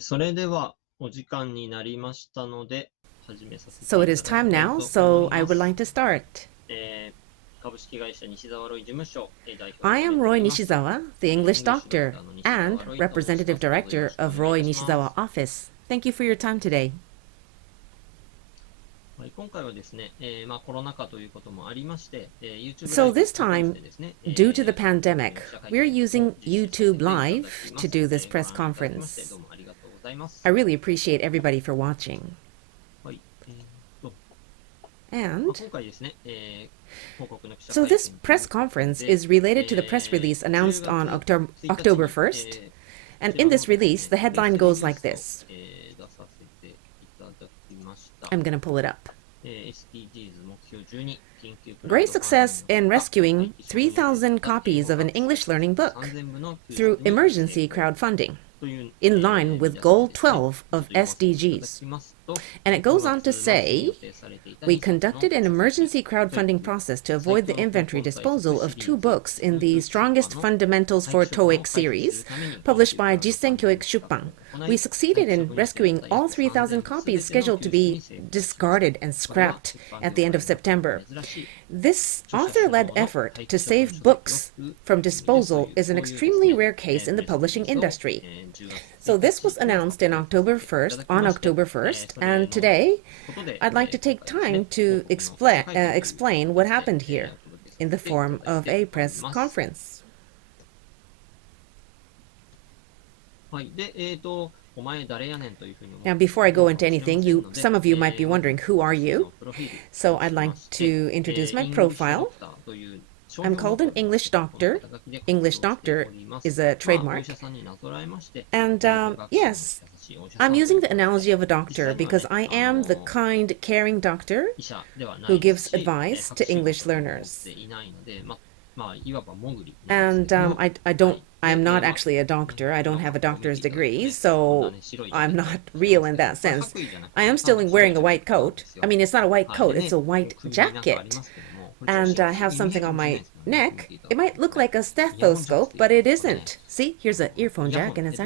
それではお時間になりましたので始めさせてい So た it だ is き time たい now, と so 思い I ま would す。like to start. 株式会社西澤ロイ事務所代表を I 務 am めて Roy います Nishizawa, the English doctor and representative director of Roy Nishizawa office. Thank you for your time today. はい、今回はですね、コロナ禍ということもありまして、YouTube So ライブ this に time, てですね、due to the pandemic, 記者会 we're 見 using を実施させてい YouTube ただ Live きま to す。 do this ご覧 press いただきまして conference. どうもありがとうございます。 I really appreciate everybody for watching. はい、And 今回ですね、報告の記者 so 会見 this press conference is related to the press release announced on October 1st. And in this release, the headline goes like this. 出させていただきました。 I'm going to pull it up. SDGs 目標12 緊急 Great success in rescuing 3,000 copies of an English learning book through emergency crowdfunding, in line with Goal 12 of SDGs. And it goes on to say, we conducted an emergency crowdfunding process to avoid the inventory disposal of 2 books in the Strongest Fundamentals for TOEIC series, published by Jisen Kyoik Shuppan. We succeeded in rescuing all 3,000 copies scheduled to be discarded and scrapped at the end of September. This author-led effort to save books from disposal is an extremely rare case in the publishing industry. So this was announced on October 1st, and today I'd like to take time to explain what happened here in the form of a press conference. はい、で、お前誰やねんというふうに思 Now, before I go into anything, some of you might be wondering, who are you? So I'd like to introduce my profile. I'm called an English doctor. English doctor is a trademark. And yes, I'm using the analogy of a doctor because I am the kind, caring doctor who gives advice to English learners. And I'm not actually a doctor. I don't have a doctor's degree, so I'm not real in that sense. I am still wearing a white coat. I mean, it's not a white coat, it's a white jacket. And I have something on my neck. It might look like a stethoscope, but it isn't. See, here's an earphone jack, and it's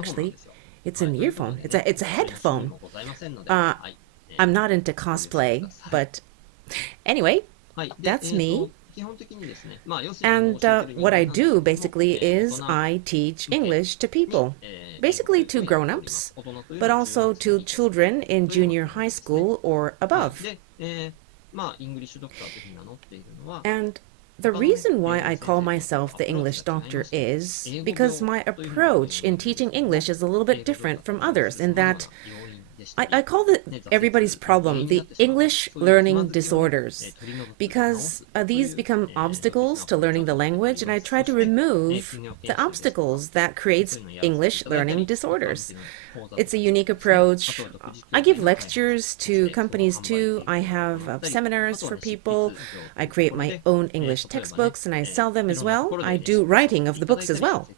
an earphone. It's a headphone. I'm not into cosplay, but anyway, that's me. And what I do basically is I teach English to people, basically to grown-ups, but also to children in junior high school or above. And the reason why I call myself the English doctor is because my approach in teaching English is a little bit different from others in that I call everybody's problem the English learning disorders, because these become obstacles to learning the language, and I try to remove the obstacles that creates English learning disorders. It's a unique approach. I give lectures to companies too. I have seminars for people. I create my own English textbooks and I sell them as well. I do writing of the books as well.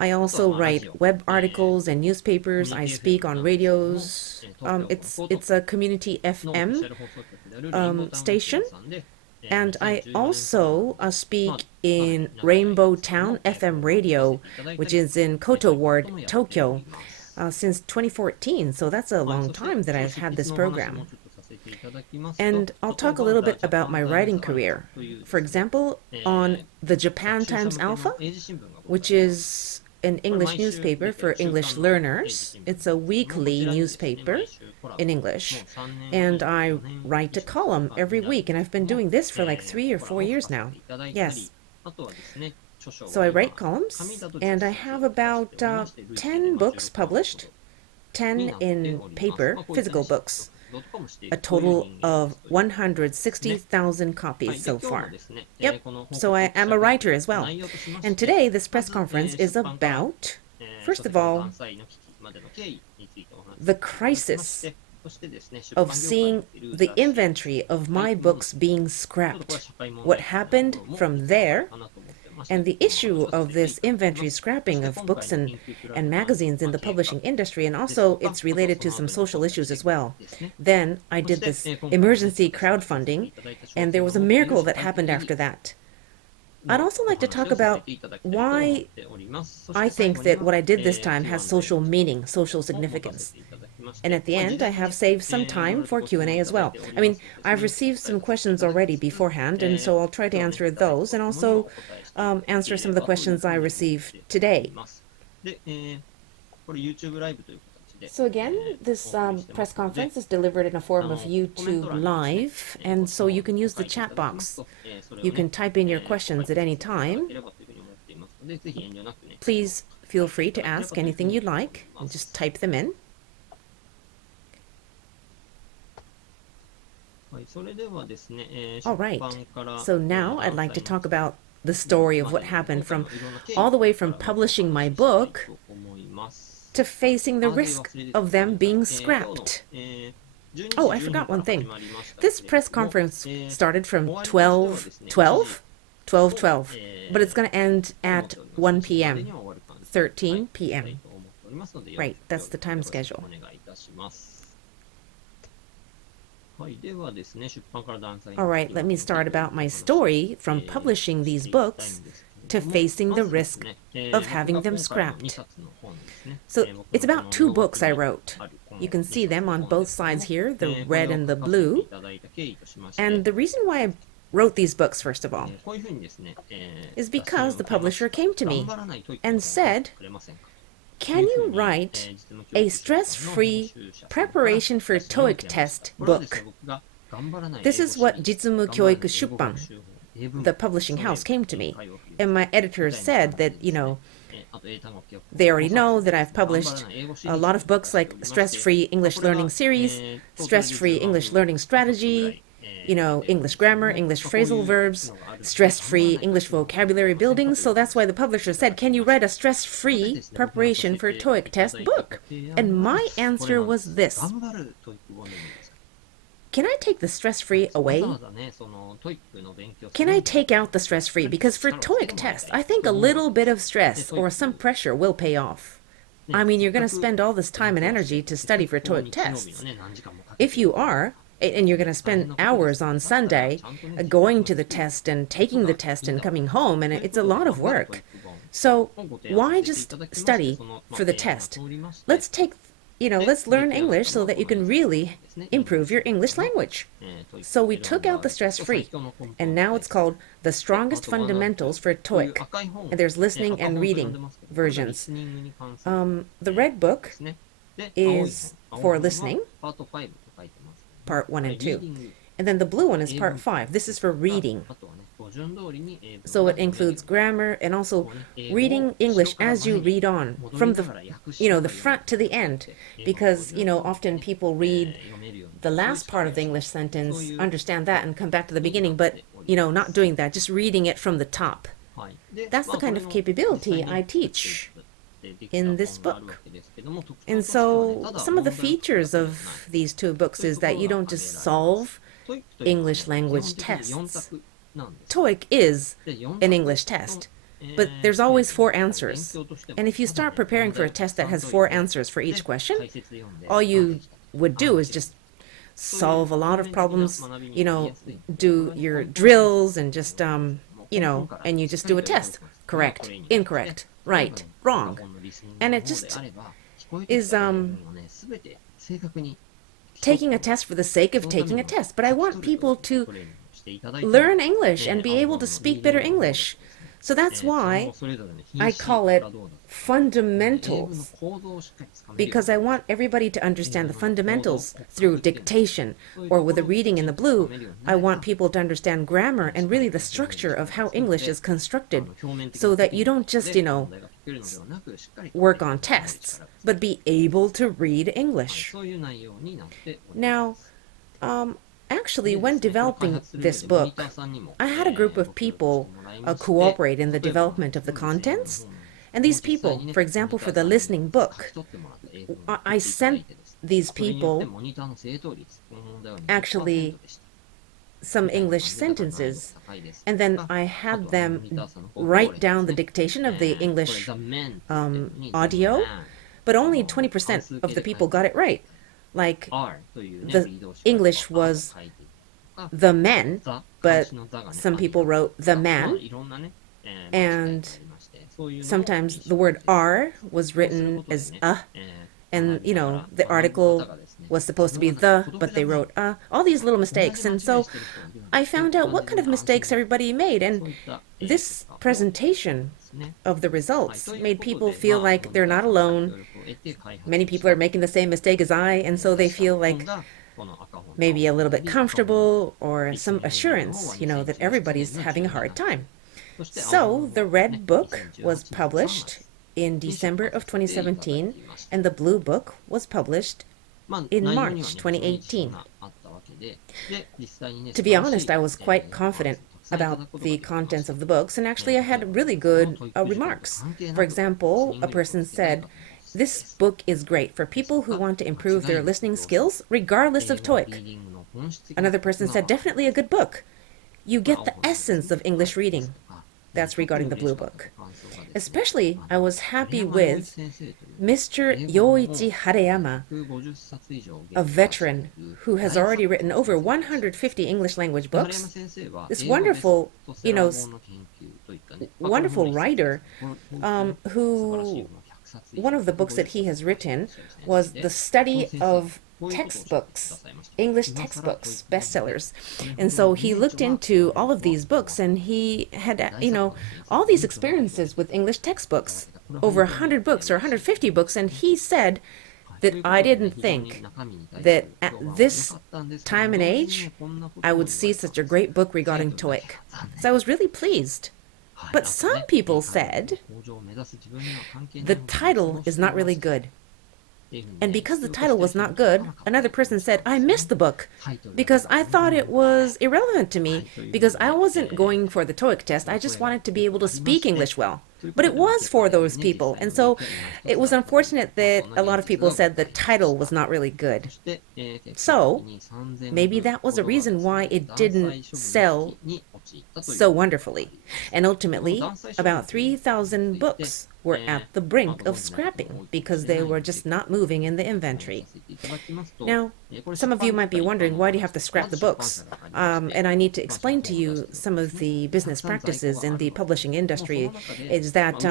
I also write web articles and newspapers. I speak on radios. It's a community FM station. And I also speak in Rainbow Town FM radio, which is in Koto Ward, Tokyo, since 2014. So that's a long time that I've had this program. And I'll talk a little bit about my writing career. For example, on the Japan Times Alpha, which is an English newspaper for English learners. It's a weekly newspaper in English. And I write a column every week, and I've been doing this for like 3 or 4 years now. Yes. So I write columns, and I have about 10 books published, 10 in paper, physical books. A total of 160,000 copies so far. Yep, so I am a writer as well. And today, this press conference is about, first of all, the crisis of seeing the inventory of my books being scrapped. What happened from there, and the issue of this inventory scrapping of books and magazines in the publishing industry, and also it's related to some social issues as well. Then I did this emergency crowdfunding, and there was a miracle that happened after that. I'd also like to talk about why I think that what I did this time has social meaning, social significance. And at the end, I have saved some time for Q&A as well. I mean, I've received some questions already beforehand, and so I'll try to answer those, and also answer some of the questions I received today. So again, this press conference is delivered in a form of YouTube Live, and so you can use the chat box. You can type in your questions at any time. Please feel free to ask anything you'd like, and just type them in. All right, so now I'd like to talk about the story of what happened from all the way from publishing my book to facing the risk of them being scrapped. Oh, I forgot one thing. This press conference started from 12:12, but it's going to end at 1 p.m., 13 p.m. Right, that's the time schedule. All right, let me start about my story from publishing these books to facing the risk of having them scrapped. So it's about 2 books I wrote. You can see them on both sides here, the red and the blue. And the reason why I wrote these books, first of all, is because the publisher came to me and said, "Can you write a stress-free preparation for TOEIC test book?" This is what Jitsumu Kyoiku Shuppan, the publishing house, came to me. And my editor said that, they already know that I've published a lot of books like Stress-Free English Learning Series, Stress-Free English Learning Strategy, English grammar, English phrasal verbs, stress-free English vocabulary building. So that's why the publisher said, "Can you write a stress-free preparation for TOEIC test book?" And my answer was this: can I take the stress-free away? Can I take out the stress-free? Because for TOEIC test, I think a little bit of stress or some pressure will pay off. I mean, you're going to spend all this time and energy to study for TOEIC tests. If you are, and you're going to spend hours on Sunday going to the test and taking the test and coming home, and it's a lot of work. So why just study for the test? Let's learn English so that you can really improve your English language. So we took out the stress-free, and now it's called The Strongest Fundamentals for TOEIC. And there's listening and reading versions. The red book is for listening, part 1 and 2. And then the blue one is part 5. This is for reading. So it includes grammar and also reading English as you read on from the front to the end, because often people read the last part of the English sentence, understand that, and come back to the beginning, but not doing that, just reading it from the top. That's the kind of capability I teach in this book. And so some of the features of these 2 books is that you don't just solve English language tests. TOEIC is an English test, but there's always 4 answers. And if you start preparing for a test that has 4 answers for each question, all you would do is just solve a lot of problems, do your drills and just, and you just do a test. Correct, incorrect, right, wrong. And it just is taking a test for the sake of taking a test. But I want people to learn English and be able to speak better English. So that's why I call it fundamentals, because I want everybody to understand the fundamentals through dictation, or with the reading in the blue, I want people to understand grammar and really the structure of how English is constructed, so that you don't just, work on tests, but be able to read English. Now, actually, when developing this book, I had a group of people cooperate in the development of the contents. And these people, for example, for the listening book, I sent these people actually some English sentences, and then I had them write down the dictation of the English audio, but only 20% of the people got it right. Like, the English was the men, but some people wrote the man, and sometimes the word R was written as and the article was supposed to be the, but they wrote all these little mistakes. And so I found out what kind of mistakes everybody made, and this presentation of the results made people feel like they're not alone. Many people are making the same mistake as I, and so they feel like maybe a little bit comfortable or some assurance, that everybody's having a hard time. So the red book was published in December of 2017, and the blue book was published in March 2018. To be honest, I was quite confident about the contents of the books, and actually I had really good remarks. For example, a person said, "This book is great for people who want to improve their listening skills regardless of TOEIC." Another person said, "Definitely a good book. You get the essence of English reading." That's regarding the blue book. Especially, I was happy with Mr. Yoichi Hareyama, a veteran who has already written over 150 English language books. This wonderful, wonderful writer who, one of the books that he has written was the study of textbooks, English textbooks, bestsellers. And so he looked into all of these books, and he had, all these experiences with English textbooks, over 100 books or 150 books, and he said that I didn't think that at this time and age, I would see such a great book regarding TOEIC. So I was really pleased. But some people said the title is not really good. And because the title was not good, another person said, "I missed the book because I thought it was irrelevant to me because I wasn't going for the TOEIC test. I just wanted to be able to speak English well." But it was for those people. And so it was unfortunate that a lot of people said the title was not really good. So maybe that was a reason why it didn't sell so wonderfully. And ultimately, about 3,000 books were at the brink of scrapping because they were just not moving in the inventory. Now, some of you might be wondering, why do you have to scrap the books? And I need to explain to you some of the business practices in the publishing industry. Is that,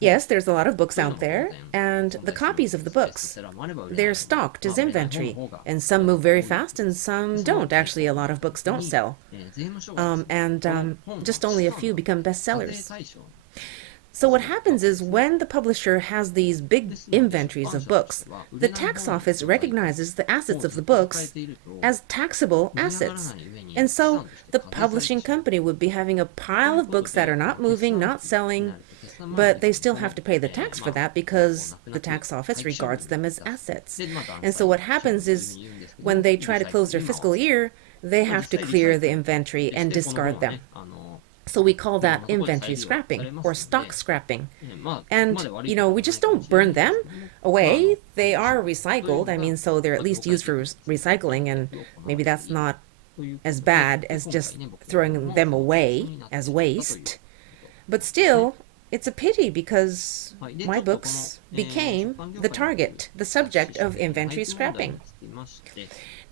yes, there's a lot of books out there, and the copies of the books, they're stocked as inventory, and some move very fast and some don't. Actually, a lot of books don't sell, and just only a few become bestsellers. So what happens is when the publisher has these big inventories of books, the tax office recognizes the assets of the books as taxable assets. And so the publishing company would be having a pile of books that are not moving, not selling, but they still have to pay the tax for that because the tax office regards them as assets. And so what happens is when they try to close their fiscal year, they have to clear the inventory and discard them. So we call that inventory scrapping or stock scrapping. And, we just don't burn them away. They are recycled. I mean, so they're at least used for recycling, and maybe that's not as bad as just throwing them away as waste. But still, it's a pity because my books became the target, the subject of inventory scrapping.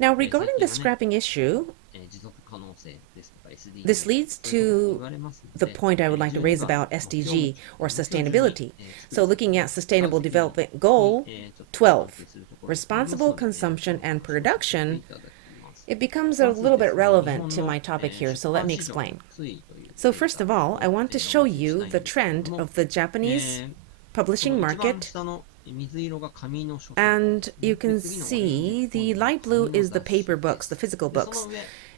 Now, regarding the scrapping issue, this leads to the point I would like to raise about SDG or sustainability. So looking at Sustainable Development Goal 12, responsible consumption and production, it becomes a little bit relevant to my topic here, so let me explain. So first of all, I want to show you the trend of the Japanese publishing market. And you can see the light blue is the paper books, the physical books.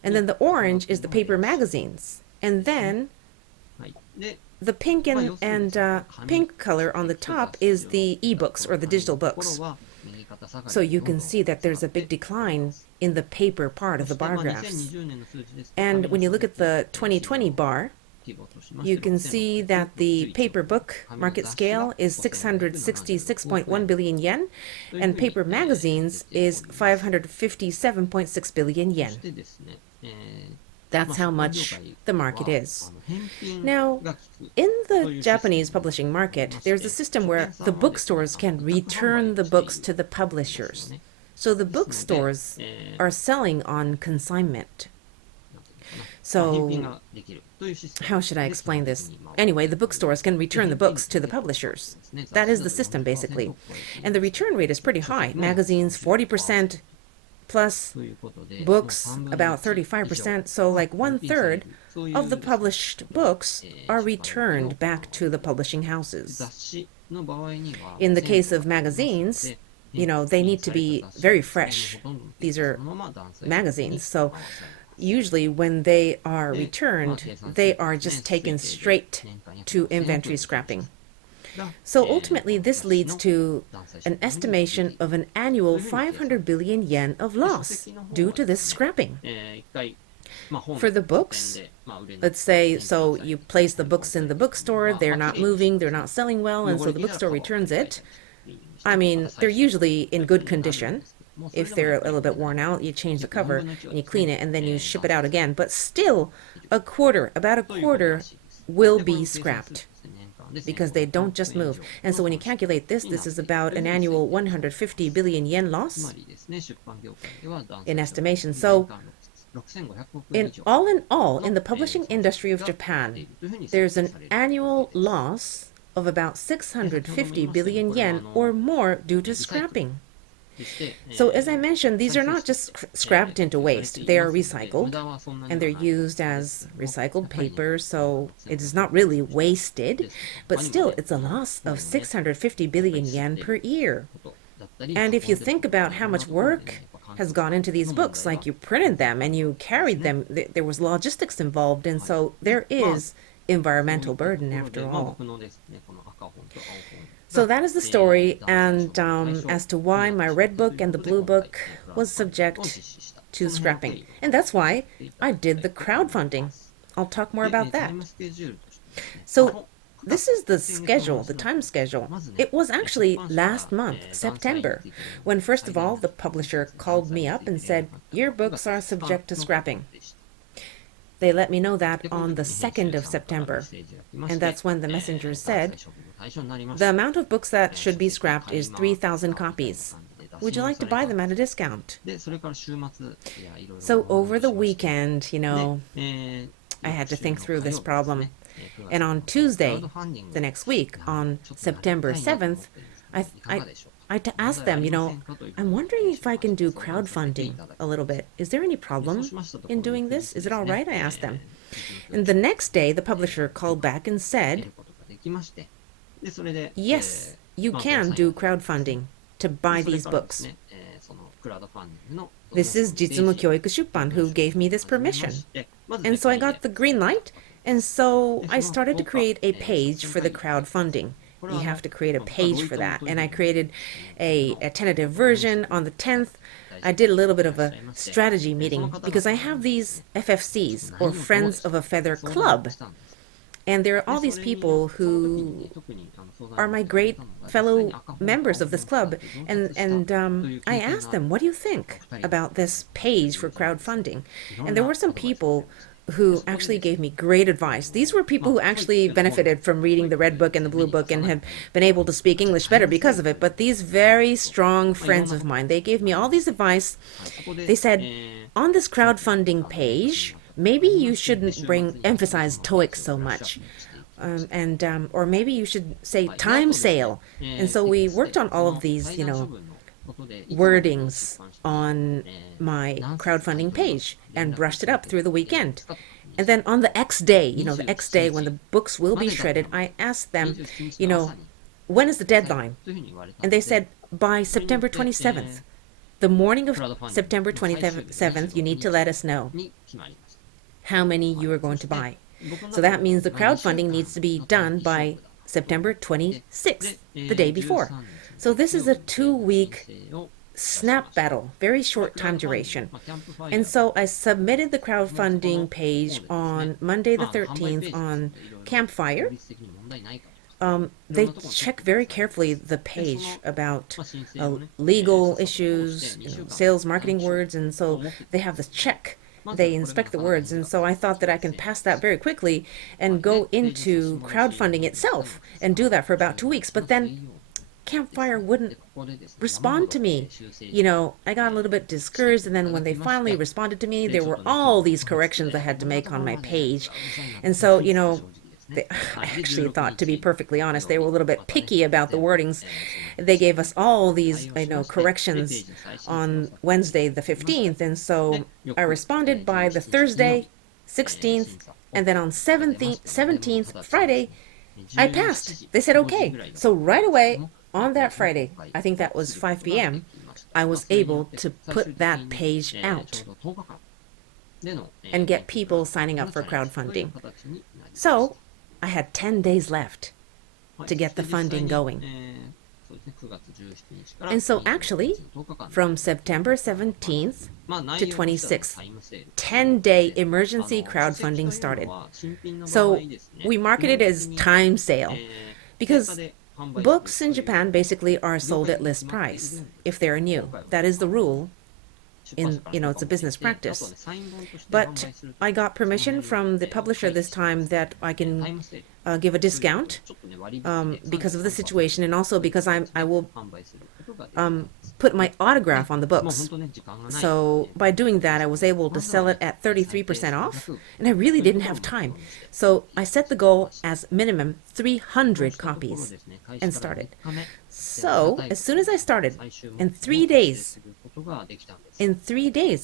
And then the orange is the paper magazines. And then the pink and pink color on the top is the e-books or the digital books. So you can see that there's a big decline in the paper part of the bar graphs. And when you look at the 2020 bar, you can see that the paper book market scale is 666.1 billion yen, and paper magazines is 557.6 billion yen. That's how much the market is. Now, in the Japanese publishing market, there's a system where the bookstores can return the books to the publishers. So the bookstores are selling on consignment. So, how should I explain this? Anyway, the bookstores can return the books to the publishers. That is the system, basically. And the return rate is pretty high. Magazines, 40%, plus books, about 35%. So, like 1/3 of the published books are returned back to the publishing houses. In the case of magazines, they need to be very fresh. These are magazines. So, usually when they are returned, they are just taken straight to inventory scrapping. So ultimately, this leads to an estimation of an annual 500 billion yen of loss due to this scrapping. For the books, let's say, so you place the books in the bookstore, they're not moving, they're not selling well, and so the bookstore returns it. I mean, they're usually in good condition. If they're a little bit worn out, you change the cover and you clean it and then you ship it out again. But still, about a quarter will be scrapped because they don't just move. And so when you calculate this, this is about an annual 150 billion yen loss in estimation. So in all, in the publishing industry of Japan, there's an annual loss of about 650 billion yen or more due to scrapping. So as I mentioned, these are not just scrapped into waste. They are recycled, and they're used as recycled paper, so it is not really wasted, but still it's a loss of 650 billion yen per year. And if you think about how much work has gone into these books, like you printed them and you carried them, there was logistics involved, and so there is environmental burden after all. So that is the story, and as to why my red book and the blue book was subject to scrapping. And that's why I did the crowdfunding. I'll talk more about that. So this is the schedule, the time schedule. It was actually last month, September, when first of all the publisher called me up and said, your books are subject to scrapping. They let me know that on the 2nd of September, and that's when the messenger said, the amount of books that should be scrapped is 3,000 copies. Would you like to buy them at a discount? So over the weekend, I had to think through this problem. And on Tuesday, the next week, on September 7th, I asked them, I'm wondering if I can do crowdfunding a little bit. Is there any problem in doing this? Is it all right? I asked them. And the next day, the publisher called back and said, yes, you can do crowdfunding to buy these books. This is Jitsumu Kyoiku Shuppan who gave me this permission. And so I got the green light, and so I started to create a page for the crowdfunding. You have to create a page for that. And I created a tentative version on the 10th. I did a little bit of a strategy meeting because I have these FFCs, or Friends of a Feather Club. And there are all these people who are my great fellow members of this club. And I asked them, what do you think about this page for crowdfunding? And there were some people who actually gave me great advice. These were people who actually benefited from reading the red book and the blue book and have been able to speak English better because of it. But these very strong friends of mine, they gave me all these advice. They said, on this crowdfunding page, maybe you shouldn't emphasize TOEIC so much. Or maybe you should say time sale. And so we worked on all of these, wordings on my crowdfunding page and brushed it up through the weekend. And then on the X day, the X day when the books will be shredded, I asked them, when is the deadline? And they said, by September 27th. The morning of September 27th, you need to let us know how many you are going to buy. So that means the crowdfunding needs to be done by September 26th, the day before. So this is a 2-week snap battle, very short time duration. And so I submitted the crowdfunding page on Monday the 13th on Campfire. They check very carefully the page about legal issues, sales, marketing words, and so they have this check. They inspect the words, and so I thought that I can pass that very quickly and go into crowdfunding itself and do that for about 2 weeks. But then campfire wouldn't respond to me. You know, I got a little bit discouraged, and then when they finally responded to me, there were all these corrections I had to make on my page. And so, you know, I actually thought, to be perfectly honest, they were a little bit picky about the wordings. They gave us all these, corrections on Wednesday the 15th, and so I responded by the Thursday, 16th, and then on 17th, Friday, I passed. They said okay. So right away, on that Friday, I think that was 5 p.m., I was able to put that page out and get people signing up for crowdfunding. So I had 10 days left to get the funding going. And so actually, from September 17th to 26th, 10-day emergency crowdfunding started. So we market it as time sale because books in Japan basically are sold at list price if they're new. That is the rule. It's a business practice. But I got permission from the publisher this time that I can give a discount because of the situation, and also because I will put my autograph on the books. So by doing that, I was able to sell it at 33% off, and I really didn't have time. So I set the goal as minimum 300 copies and started. So as soon as I started, in 3 days,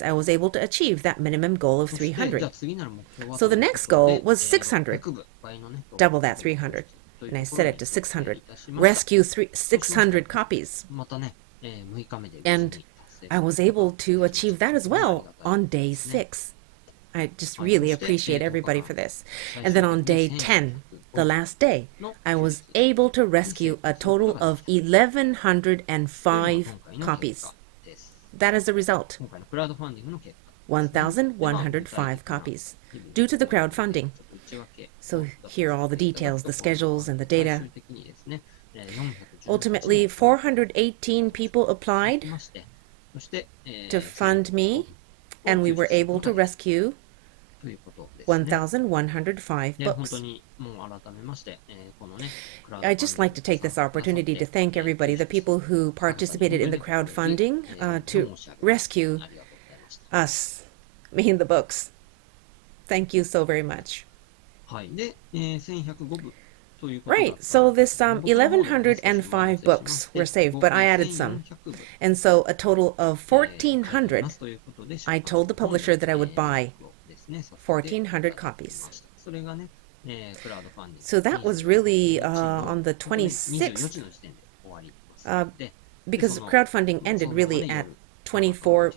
I was able to achieve that minimum goal of 300. So the next goal was 600, double that 300, and I set it to 600. Rescue 600 copies. And I was able to achieve that as well on day 6. I just really appreciate everybody for this. And then on day 10, the last day, I was able to rescue a total of 1,105 copies. That is the result. 1,105 copies due to the crowdfunding. So here are all the details, the schedules and the data. Ultimately, 418 people applied to fund me, and we were able to rescue 1,105 books. I'd just like to take this opportunity to thank everybody, the people who participated in the crowdfunding to rescue us, me and the books. Thank you so very much. Right, so this 1,105 books were saved, but I added some. And so a total of 1,400, I told the publisher that I would buy 1,400 copies. So that was really on the 26th, because crowdfunding ended really at 24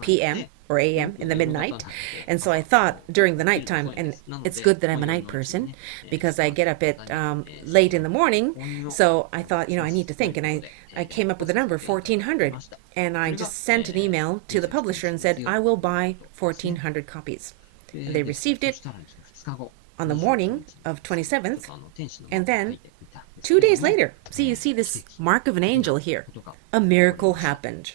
p.m. or a.m. in the midnight. And so I thought during the nighttime, and it's good that I'm a night person because I get up at late in the morning. So I thought, I need to think. And I came up with the number 1,400. And I just sent an email to the publisher and said, I will buy 1,400 copies. And they received it on the morning of 27th. And then 2 days later, you see this mark of an angel here. A miracle happened.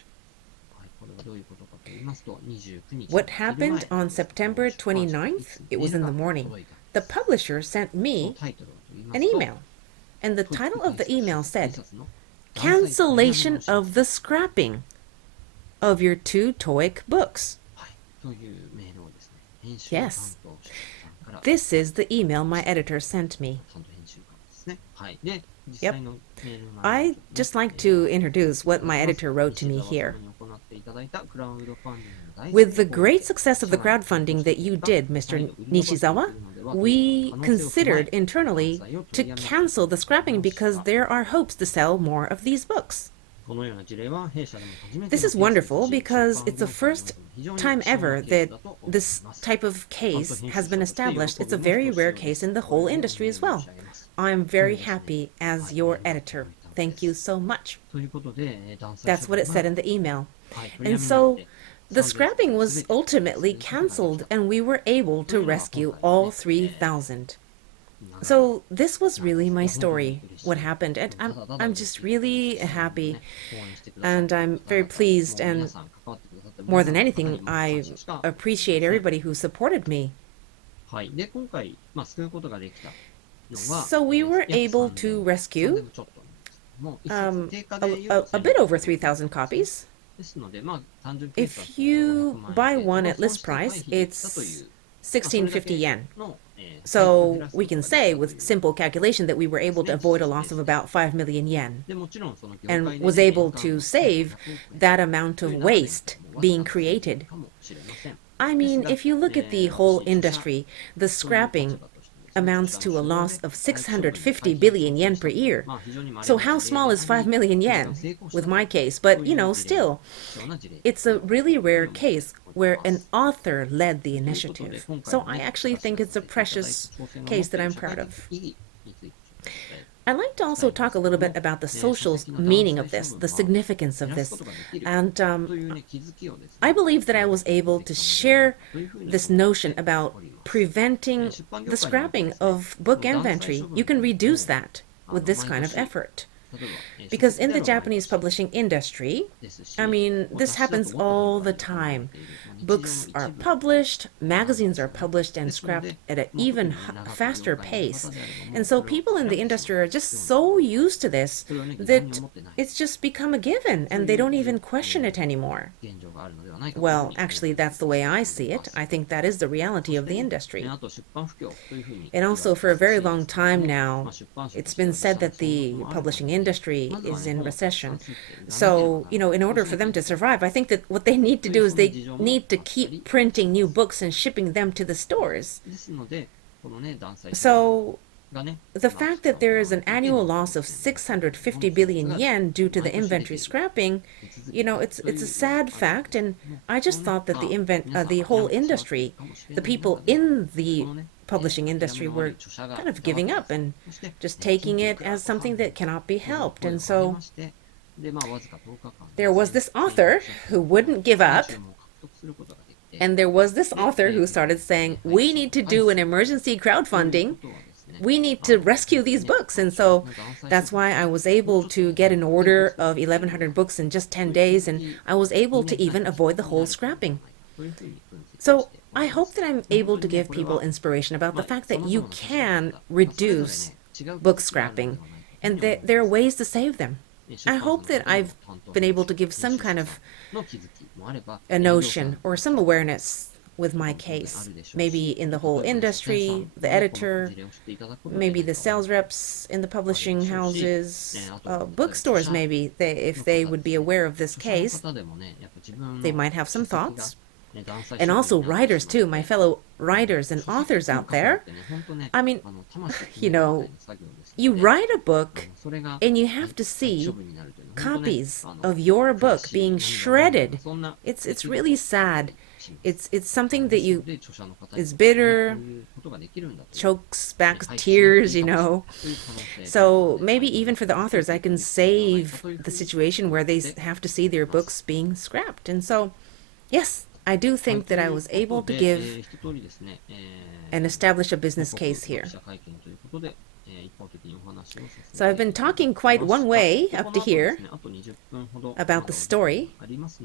What happened on September 29th? It was in the morning. The publisher sent me an email, and the title of the email said, "Cancellation of the scrapping of your 2 TOEIC books." Yes, this is the email my editor sent me. Yep. I'd just like to introduce what my editor wrote to me here. With the great success of the crowdfunding that you did, Mr. Nishizawa, we considered internally to cancel the scrapping because there are hopes to sell more of these books. This is wonderful because it's the first time ever that this type of case has been established. It's a very rare case in the whole industry as well. I'm very happy as your editor. Thank you so much. That's what it said in the email. And so the scrapping was ultimately canceled, and we were able to rescue all 3,000. So this was really my story, what happened, and I'm just really happy, and I'm very pleased, and more than anything, I appreciate everybody who supported me. So we were able to rescue a bit over 3,000 copies. If you buy one at list price, it's 1,650 yen. So we can say with simple calculation that we were able to avoid a loss of about 5 million yen and was able to save that amount of waste being created. I mean, if you look at the whole industry, the scrapping amounts to a loss of 650 billion yen per year. So how small is 5 million yen with my case? But, still, it's a really rare case where an author led the initiative. So I actually think it's a precious case that I'm proud of. I'd like to also talk a little bit about the social meaning of this, the significance of this. And I believe that I was able to share this notion about preventing the scrapping of book inventory. You can reduce that with this kind of effort. Because in the Japanese publishing industry, I mean, this happens all the time. Books are published, magazines are published and scrapped at an even faster pace. And so people in the industry are just so used to this that it's just become a given and they don't even question it anymore. Well, actually, that's the way I see it. I think that is the reality of the industry. And also, for a very long time now, it's been said that the publishing industry is in recession. So, in order for them to survive, I think that what they need to do is they need to keep printing new books and shipping them to the stores. So, the fact that there is an annual loss of 650 billion yen due to the inventory scrapping, it's a sad fact, and I just thought that the whole industry, the people in the publishing industry were kind of giving up and just taking it as something that cannot be helped. And so there was this author who wouldn't give up, and there was this author who started saying, we need to do an emergency crowdfunding. We need to rescue these books. And so that's why I was able to get an order of 1,100 books in just 10 days, and I was able to even avoid the whole scrapping. So I hope that I'm able to give people inspiration about the fact that you can reduce book scrapping, and that there are ways to save them. I hope that I've been able to give some kind of a notion or some awareness with my case, maybe in the whole industry, the editor, maybe the sales reps in the publishing houses, bookstores maybe, if they would be aware of this case, they might have some thoughts. And also writers too, my fellow writers and authors out there. I mean, you write a book and you have to see copies of your book being shredded. It's really sad. It's something that is bitter, chokes back tears, So maybe even for the authors, I can save the situation where they have to see their books being scrapped. And so, yes, I do think that I was able to give and establish a business case here. So I've been talking quite one way up to here about the story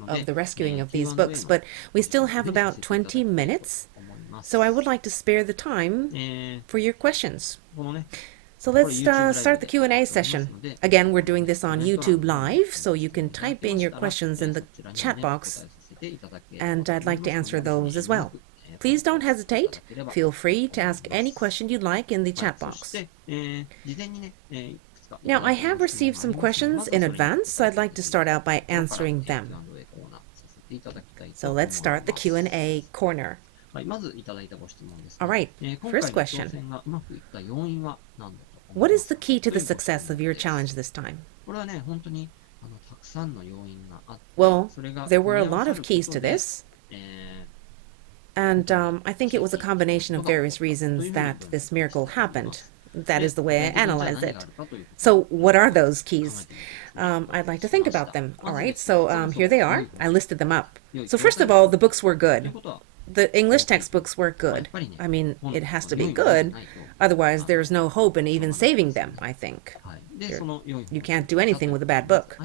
of the rescuing of these books, but we still have about 20 minutes, so I would like to spare the time for your questions. So let's start the Q&A session. Again, we're doing this on YouTube Live, so you can type in your questions in the chat box, and I'd like to answer those as well. Please don't hesitate. Feel free to ask any question you'd like in the chat box. Now, I have received some questions in advance, so I'd like to start out by answering them. So let's start the Q&A corner. All right, first question. What is the key to the success of your challenge this time? Well, there were a lot of keys to this. And I think it was a combination of various reasons that this miracle happened. That is the way I analyze it. So what are those keys? I'd like to think about them. All right, so here they are. I listed them up. So first of all, the books were good. The English textbooks were good. I mean, it has to be good. Otherwise, there's no hope in even saving them, I think. You can't do anything with a bad book.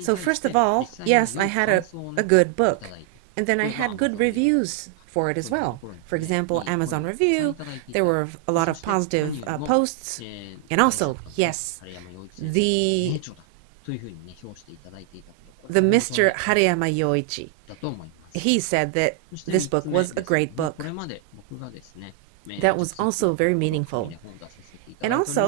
So first of all, yes, I had a good book. And then I had good reviews for it as well. For example, Amazon review, there were a lot of positive posts, and also, yes, the Mr. Harayama Yoichi, he said that this book was a great book. That was also very meaningful. And also,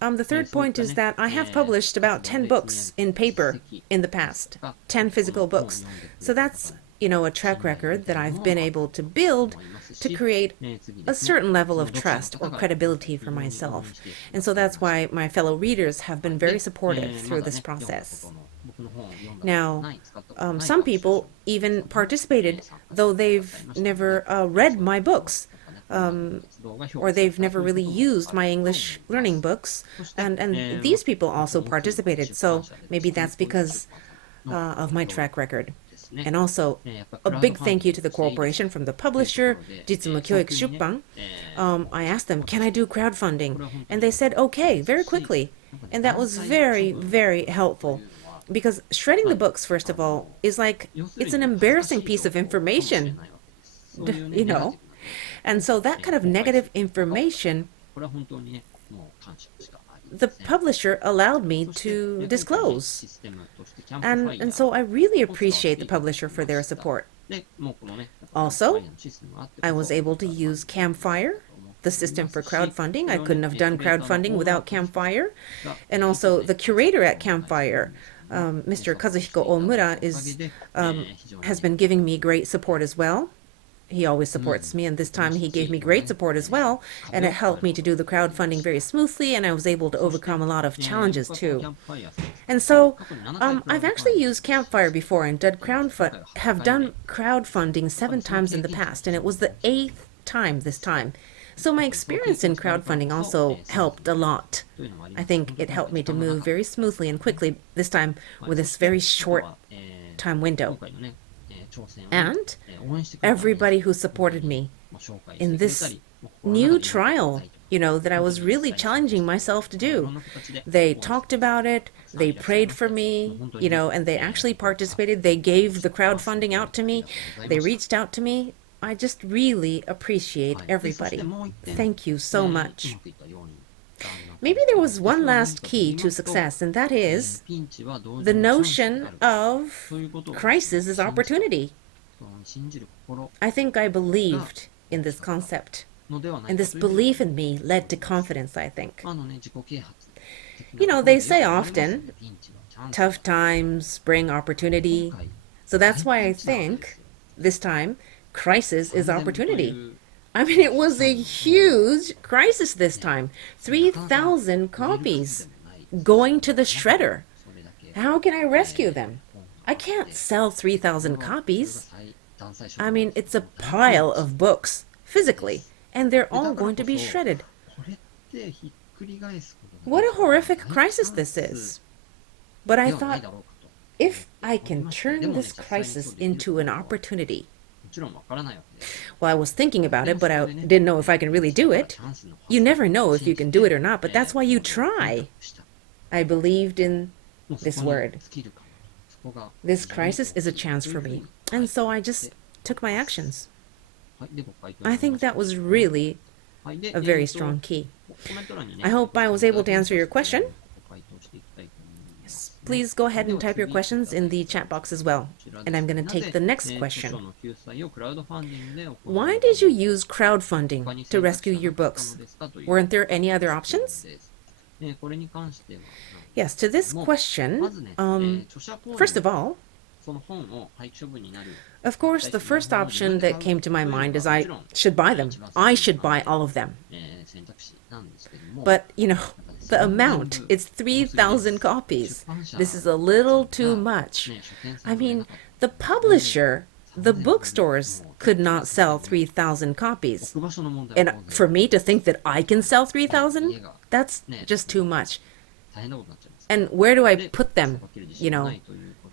the third point is that I have published about 10 books in paper in the past, 10 physical books. So that's, a track record that I've been able to build to create a certain level of trust or credibility for myself. And so that's why my fellow readers have been very supportive through this process. Now, some people even participated, though they've never read my books. Or they've never really used my English learning books, and these people also participated, so maybe that's because of my track record. And also, a big thank you to the cooperation from the publisher, Jitsumu Kyoiku Shuppan. I asked them, can I do crowdfunding? And they said, okay, very quickly. And that was very, very helpful. Because shredding the books, first of all, is like, it's an embarrassing piece of information, And so that kind of negative information, the publisher allowed me to disclose. And so I really appreciate the publisher for their support. Also, I was able to use Campfire, the system for crowdfunding. I couldn't have done crowdfunding without Campfire. And also the curator at Campfire, Mr. Kazuhiko Omura, has been giving me great support as well. He always supports me, and this time he gave me great support as well, and it helped me to do the crowdfunding very smoothly, and I was able to overcome a lot of challenges too. And so I've actually used Campfire before and have done crowdfunding 7 times in the past, and it was the 8th time this time. So my experience in crowdfunding also helped a lot. I think it helped me to move very smoothly and quickly this time with this very short time window. And everybody who supported me in this new trial, that I was really challenging myself to do. They talked about it, they prayed for me, and they actually participated. They gave the crowdfunding out to me. They reached out to me. I just really appreciate everybody. Thank you so much. Maybe there was one last key to success, and that is the notion of crisis as opportunity. I think I believed in this concept, and this belief in me led to confidence, I think. They say often, tough times bring opportunity. So that's why I think, this time, crisis is opportunity. I mean, it was a huge crisis this time. 3,000 copies going to the shredder. How can I rescue them? I can't sell 3,000 copies. I mean, it's a pile of books, physically, and they're all going to be shredded. What a horrific crisis this is. But I thought, if I can turn this crisis into an opportunity. Well, I was thinking about it, but I didn't know if I can really do it. You never know if you can do it or not, but that's why you try. I believed in this word. This crisis is a chance for me, and so I just took my actions. I think that was really a very strong key. I hope I was able to answer your question. Please go ahead and type your questions in the chat box as well. And I'm going to take the next question. Why did you use crowdfunding to rescue your books? Weren't there any other options? Yes, to this question, first of all, of course, the first option that came to my mind is I should buy them. I should buy all of them. But, the amount, it's 3,000 copies. This is a little too much. I mean, the publisher, the bookstores could not sell 3,000 copies. And for me to think that I can sell 3,000, that's just too much. And where do I put them?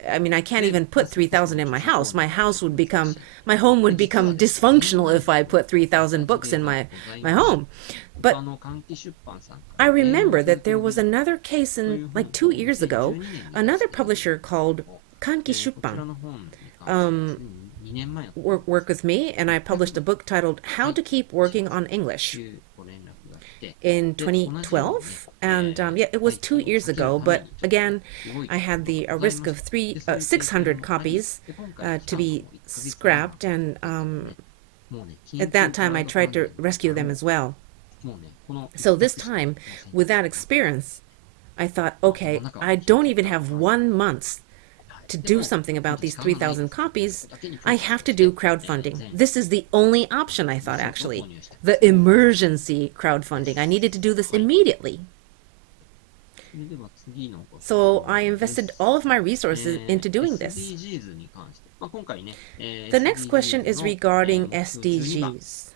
I mean, I can't even put 3,000 in my house. My home would become dysfunctional if I put 3,000 books in my home. But I remember that there was another case like 2 years ago, another publisher called Kanki Shuppan. work with me, and I published a book titled How to Keep Working on English in 2012. And yeah, it was 2 years ago, but again, I had the risk of 600 copies to be scrapped, and at that time I tried to rescue them as well. So this time, with that experience, I thought, okay, I don't even have 1 month to do something about these 3,000 copies. I have to do crowdfunding. This is the only option, I thought, actually. The emergency crowdfunding. I needed to do this immediately. So I invested all of my resources into doing this. The next question is regarding SDGs.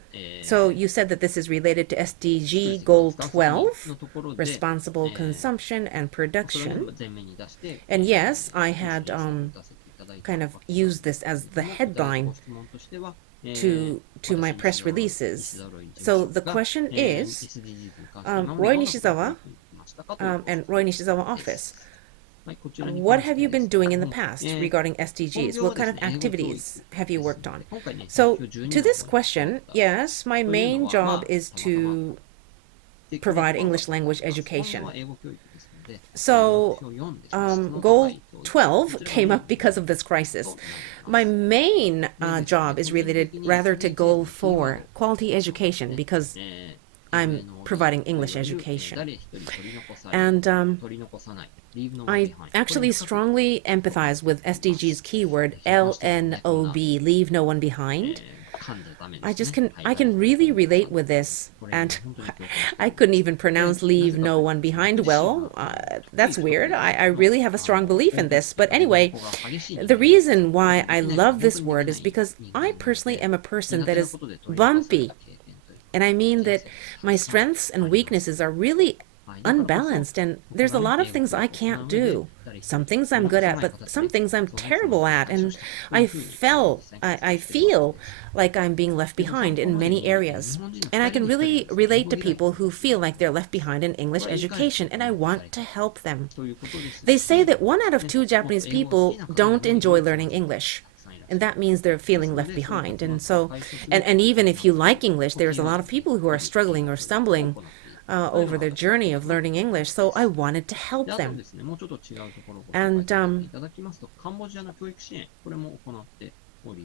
So you said that this is related to SDG Goal 12, responsible consumption and production. And yes, I had kind of used this as the headline to my press releases. So the question is, Roy Nishizawa and Roy Nishizawa office, what have you been doing in the past regarding SDGs? What kind of activities have you worked on? So to this question, yes, my main job is to provide English language education. So Goal 12 came up because of this crisis. My main job is related rather to Goal 4, quality education, because I'm providing English education. And I actually strongly empathize with SDG's keyword LNOB, leave no one behind. I can really relate with this, and I couldn't even pronounce leave no one behind well. That's weird. I really have a strong belief in this. But anyway, the reason why I love this word is because I personally am a person that is bumpy. And I mean that my strengths and weaknesses are really unbalanced, and there's a lot of things I can't do. Some things I'm good at, but some things I'm terrible at, and I feel like I'm being left behind in many areas. And I can really relate to people who feel like they're left behind in English education, and I want to help them. They say that 1 out of 2 Japanese people don't enjoy learning English. And that means they're feeling left behind. And so, and even if you like English, there's a lot of people who are struggling or stumbling over their journey of learning English. So I wanted to help them. And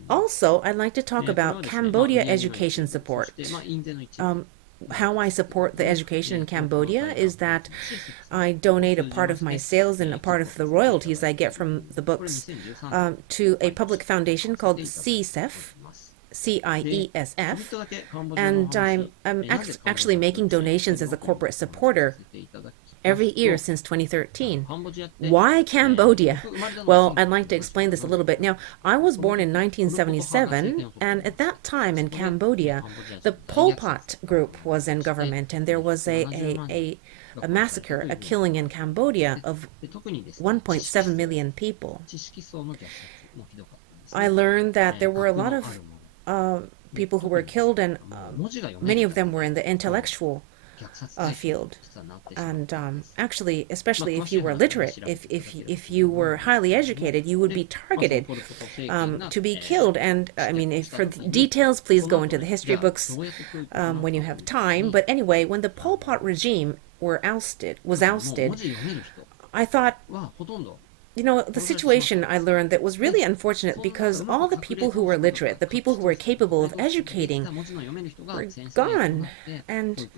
also, I'd like to talk about Cambodia education support. How I support the education in Cambodia is that I donate a part of my sales and a part of the royalties I get from the books to a public foundation called CIESF, CIESF, and I'm actually making donations as a corporate supporter every year since 2013. Why Cambodia? Well, I'd like to explain this a little bit. Now, I was born in 1977, and at that time in Cambodia, the Pol Pot group was in government, and there was a massacre, a killing in Cambodia of 1.7 million people. I learned that there were a lot of people who were killed, and many of them were in the intellectual field, and actually, especially if you were literate, if you were highly educated, you would be targeted to be killed. And I mean, for details, please go into the history books when you have time. But anyway, when the Pol Pot regime was ousted, I thought, you know, the situation I learned that was really unfortunate, because all the people who were literate, the people who were capable of educating, were gone. And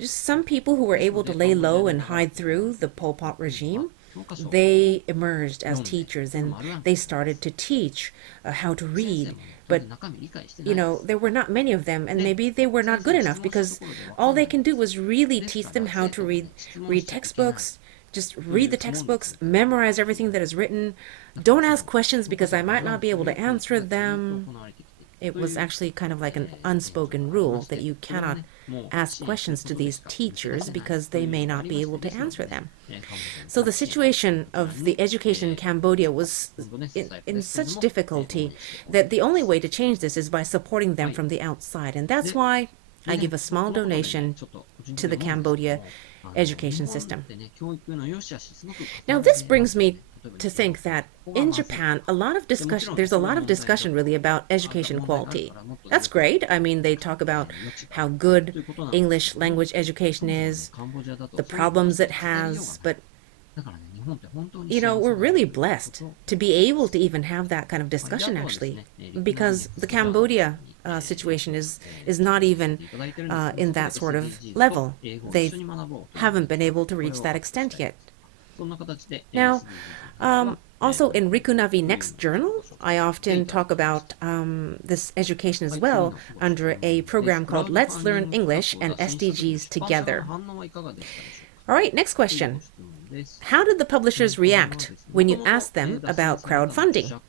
just some people who were able to lay low and hide through the Pol Pot regime, they emerged as teachers, and they started to teach how to read. But, you know, there were not many of them, and maybe they were not good enough, because all they can do was really teach them how to read textbooks. Just read the textbooks, memorize everything that is written. Don't ask questions because I might not be able to answer them. It was actually kind of like an unspoken rule that you cannot ask questions to these teachers because they may not be able to answer them. So the situation of the education in Cambodia was in such difficulty that the only way to change this is by supporting them from the outside. And that's why I give a small donation to the Cambodia education system. Now this brings me to think that in Japan, there's a lot of discussion really about education quality. That's great. I mean, they talk about how good English language education is, the problems it has, but we're really blessed to be able to even have that kind of discussion, actually, because the Cambodia situation is not even in that sort of level. They haven't been able to reach that extent yet. Now, also in Rikunavi Next Journal, I often talk about this education as well under a program called Let's Learn English and SDGs Together. All right, next question. How did the publishers react when you asked them about crowdfunding?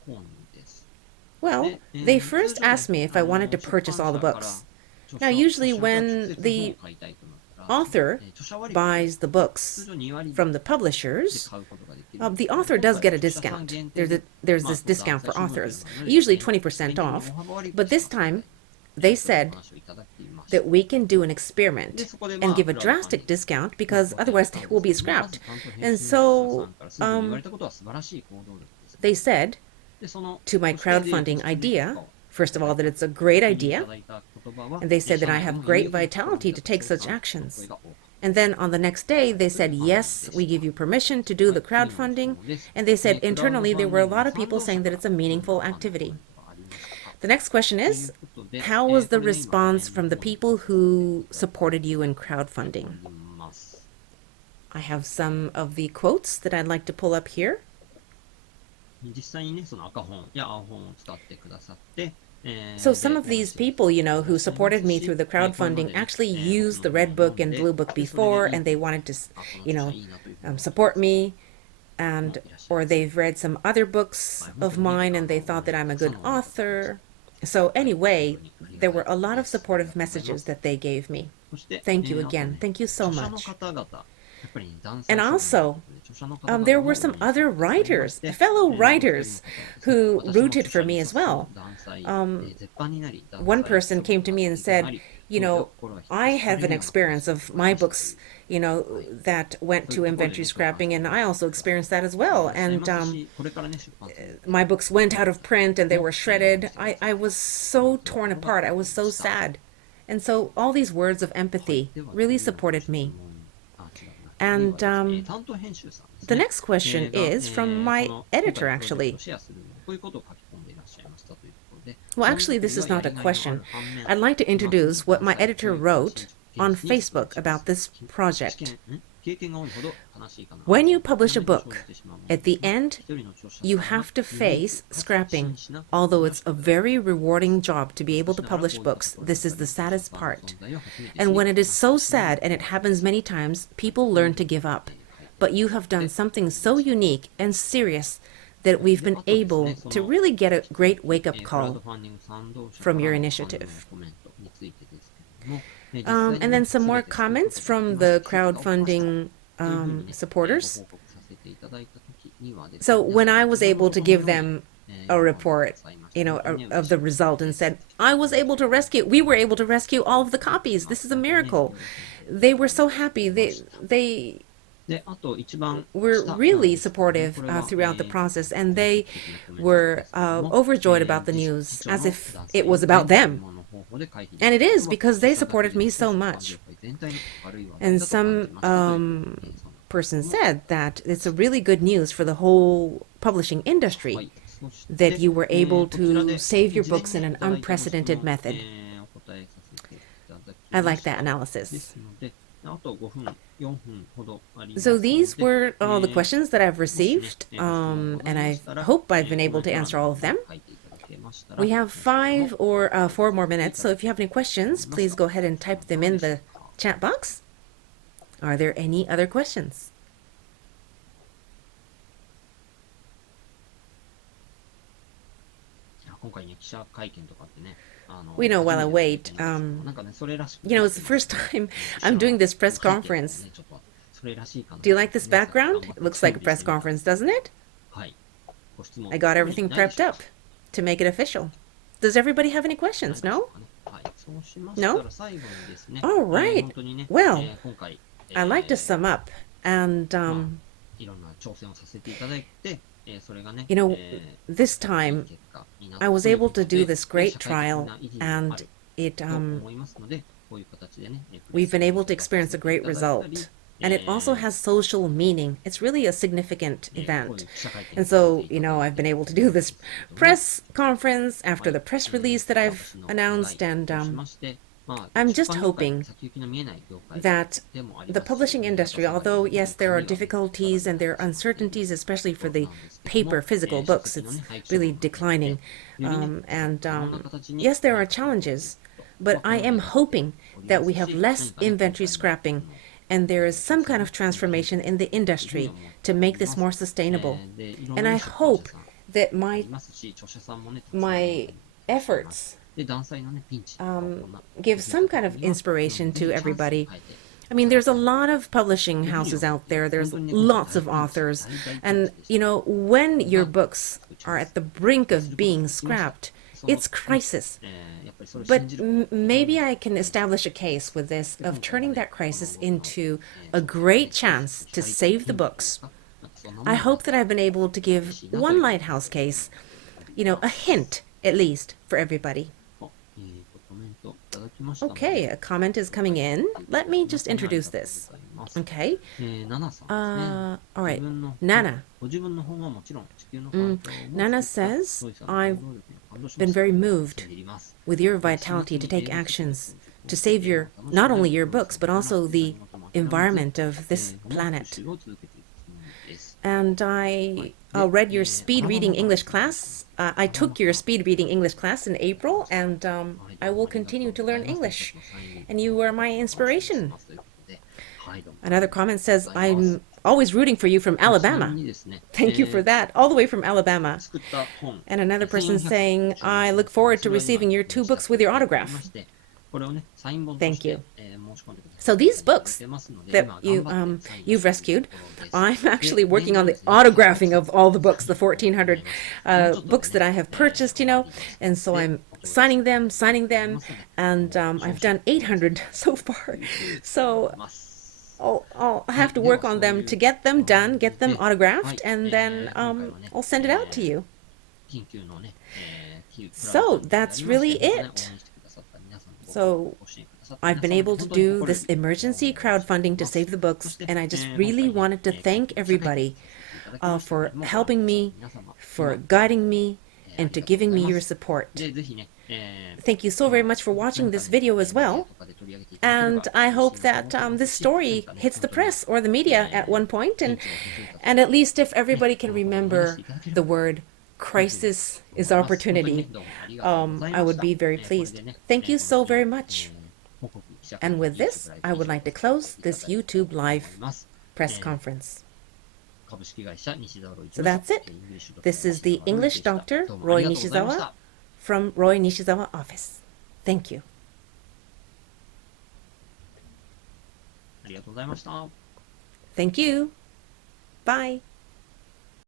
Well, they first asked me if I wanted to purchase all the books. Now, usually when the author buys the books from the publishers, the author does get a discount. There's this discount for authors, usually 20% off. But this time, they said that we can do an experiment and give a drastic discount because otherwise they will be scrapped. And so they said to my crowdfunding idea, first of all, that it's a great idea, and they said that I have great vitality to take such actions. And then on the next day, they said, yes, we give you permission to do the crowdfunding. And they said internally there were a lot of people saying that it's a meaningful activity. The next question is, how was the response from the people who supported you in crowdfunding? I have some of the quotes that I'd like to pull up here. So some of these people, who supported me through the crowdfunding actually used the Red Book and Blue Book before, and they wanted to, support me, or they've read some other books of mine and they thought that I'm a good author. So anyway, there were a lot of supportive messages that they gave me. Thank you again. Thank you so much. And also, there were some other writers, fellow writers, who rooted for me as well. One person came to me and said, I have an experience of my books, that went to inventory scrapping, and I also experienced that as well. And my books went out of print and they were shredded. I was so torn apart. I was so sad. And so all these words of empathy really supported me. And the next question is from my editor, actually. Well, actually, this is not a question. I'd like to introduce what my editor wrote on Facebook about this project. When you publish a book, at the end, you have to face scrapping. Although it's a very rewarding job to be able to publish books, this is the saddest part. And when it is so sad, and it happens many times, people learn to give up. But you have done something so unique and serious that we've been able to really get a great wake-up call from your initiative. And then some more comments from the crowdfunding supporters. So when I was able to give them a report, of the result and said, we were able to rescue all of the copies. This is a miracle. They were so happy. They were really supportive throughout the process, and they were overjoyed about the news, as if it was about them. And it is, because they supported me so much. And some person said that it's a really good news for the whole publishing industry that you were able to save your books in an unprecedented method. I like that analysis. So these were all the questions that I've received, and I hope I've been able to answer all of them. We have 5 or 4 more minutes, so if you have any questions, please go ahead and type them in the chat box. Are there any other questions? While I wait, it's the first time I'm doing this press conference. Do you like this background? It looks like a press conference, doesn't it? I got everything prepped up to make it official. Does everybody have any questions? No? No? All right. Well, I'd like to sum up, and You know, this time I was able to do this great trial, and we've been able to experience a great result. And it also has social meaning. It's really a significant event. And so, you know, I've been able to do this press conference after the press release that I've announced, and I'm just hoping that the publishing industry, although yes, there are difficulties and there are uncertainties, especially for the paper physical books, it's really declining. Yes, there are challenges, but I am hoping that we have less inventory scrapping and there is some kind of transformation in the industry to make this more sustainable. And I hope that my efforts give some kind of inspiration to everybody. I mean, there's a lot of publishing houses out there. There's lots of authors. And, you know, when your books are at the brink of being scrapped, it's crisis. But maybe I can establish a case with this of turning that crisis into a great chance to save the books. I hope that I've been able to give one lighthouse case, you know, a hint at least for everybody. Okay, a comment is coming in. Let me just introduce this. Okay. All right. Nana. Nana says, I've been very moved with your vitality to take actions to save not only your books, but also the environment of this planet. And I read your speed reading English class. I took your speed reading English class in April, and I will continue to learn English. And you are my inspiration. Another comment says, I'm always rooting for you from Alabama. Thank you for that, all the way from Alabama. And another person saying, I look forward to receiving your 2 books with your autograph. Thank you. So these books that you've rescued, I'm actually working on the autographing of all the books, the 1,400 books that I have purchased, you know, and so I'm signing them, and I've done 800 so far. So I'll have to work on them to get them done, get them autographed, and then I'll send it out to you. So that's really it. So I've been able to do this emergency crowdfunding to save the books, and I just really wanted to thank everybody for helping me, for guiding me, and to giving me your support. Thank you so very much for watching this video as well, and I hope that this story hits the press or the media at one point, and at least if everybody can remember the word crisis is opportunity, I would be very pleased. Thank you so very much. And with this, I would like to close this YouTube live press conference. So that's it. This is the English Doctor, Roy Nishizawa, from Roy Nishizawa office. Thank you. Thank you. Bye.